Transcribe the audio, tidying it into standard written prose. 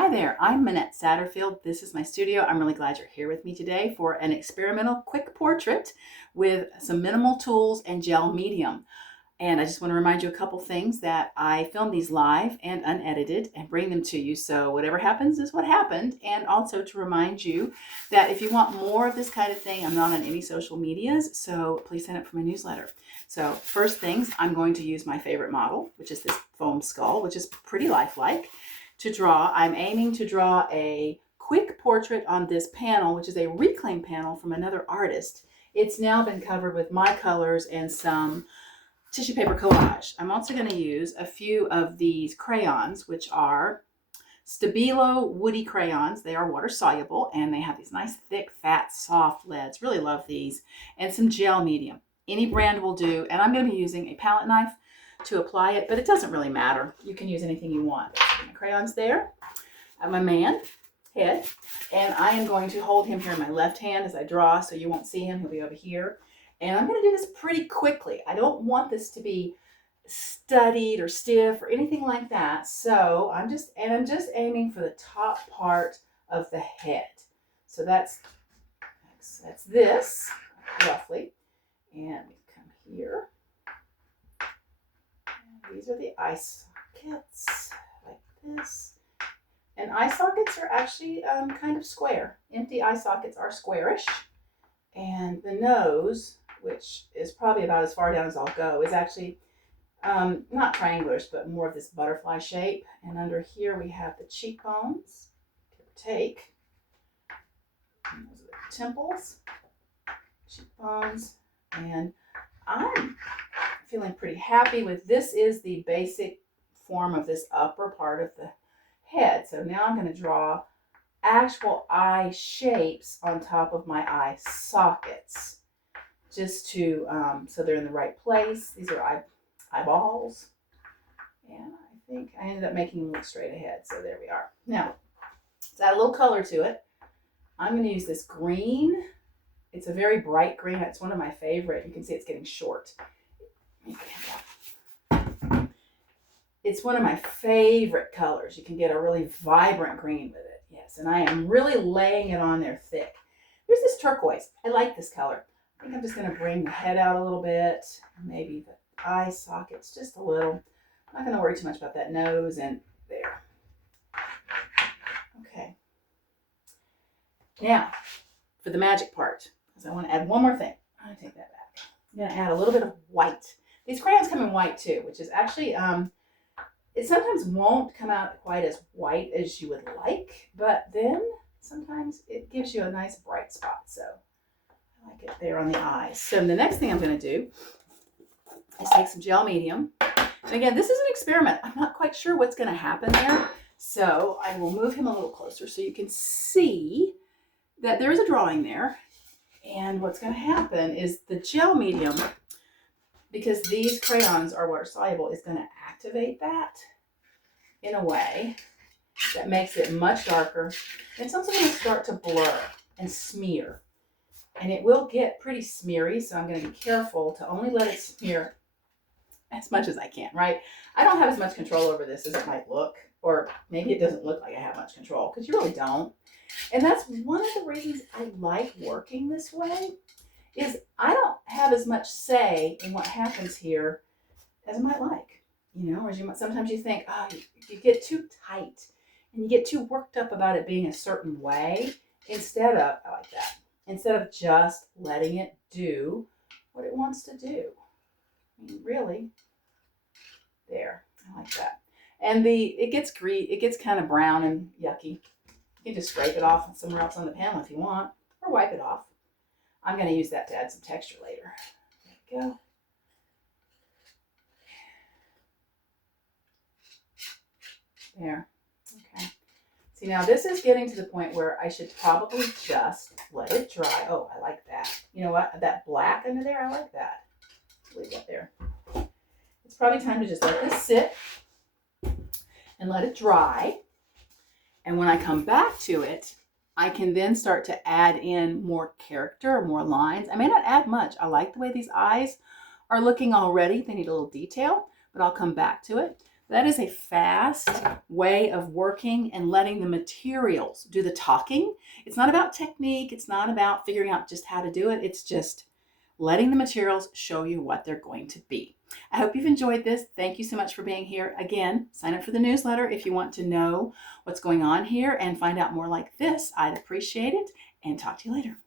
Hi there, I'm Minette Satterfield. This is my studio. I'm really glad you're here with me today for an experimental quick portrait with some minimal tools and gel medium. And I just want to remind you a couple things that I film these live and unedited and bring them to you. So whatever happens is what happened. And also to remind you that if you want more of this kind of thing, I'm not on any social medias, so please sign up for my newsletter. So first things, I'm going to use my favorite model, which is this foam skull, which is pretty lifelike. To draw, I'm aiming to draw a quick portrait on this panel, which is a reclaimed panel from another artist. It's now been covered with my colors and some tissue paper collage. I'm also going to use a few of these crayons, which are Stabilo Woody crayons. They are water soluble and they have these nice thick, fat, soft leads. Really love these. And some gel medium. Any brand will do. And I'm going to be using a palette knife to apply it, but it doesn't really matter. You can use anything you want. My crayons there. I have my man head, and I am going to hold him here in my left hand as I draw, so you won't see him. He'll be over here. And I'm going to do this pretty quickly. I don't want this to be studied or stiff or anything like that. So I'm just aiming for the top part of the head. So that's this roughly. And we come here. These are the eye sockets, like this. And eye sockets are actually kind of square. Empty eye sockets are squarish. And the nose, which is probably about as far down as I'll go, is actually not triangulars, but more of this butterfly shape. And under here we have the cheekbones, give or take. And those are the temples, cheekbones, and I'm feeling pretty happy with this. Is the basic form of this upper part of the head. So now I'm going to draw actual eye shapes on top of my eye sockets, just to so they're in the right place. These are eyeballs, and I think I ended up making them look straight ahead. So there we are. Now let's add a little color to it. I'm going to use this green. It's a very bright green. It's one of my favorite. You can see it's getting short. It's one of my favorite colors. You can get a really vibrant green with it. Yes, and I am really laying it on there thick. There's this turquoise. I like this color. I think I'm just going to bring the head out a little bit. Maybe the eye sockets just a little. I'm not going to worry too much about that nose and there. Okay. Now, for the magic part, because I want to add one more thing. I'm going to take that back. I'm going to add a little bit of white. These crayons come in white too, which is actually, it sometimes won't come out quite as white as you would like, but then sometimes it gives you a nice bright spot. So I like it there on the eyes. So the next thing I'm going to do is take some gel medium. And again, this is an experiment. I'm not quite sure what's going to happen there. So I will move him a little closer so you can see that there is a drawing there. And what's going to happen is the gel medium, because these crayons are water soluble, is going to activate that in a way that makes it much darker. And it's also going to start to blur and smear. And it will get pretty smeary, so I'm going to be careful to only let it smear as much as I can, right? I don't have as much control over this as it might look, or maybe it doesn't look like I have much control, because you really don't. And that's one of the reasons I like working this way, is I don't have as much say in what happens here as I might like. You know, or sometimes you think, oh, you get too tight and you get too worked up about it being a certain way, instead of, I like that, instead of just letting it do what it wants to do. I mean, really, there, I like that. And it gets kind of brown and yucky. You can just scrape it off somewhere else on the panel if you want, or wipe it off. I'm going to use that to add some texture later. There we go. There. Okay. See, now this is getting to the point where I should probably just let it dry. Oh, I like that. You know what? That black under there, I like that. Leave that there. It's probably time to just let this sit and let it dry. And when I come back to it, I can then start to add in more character or more lines. I may not add much. I like the way these eyes are looking already. They need a little detail, but I'll come back to it. That is a fast way of working and letting the materials do the talking. It's not about technique. It's not about figuring out just how to do it. It's just letting the materials show you what they're going to be. I hope you've enjoyed this. Thank you so much for being here. Again, sign up for the newsletter if you want to know what's going on here and find out more like this. I'd appreciate it, and talk to you later.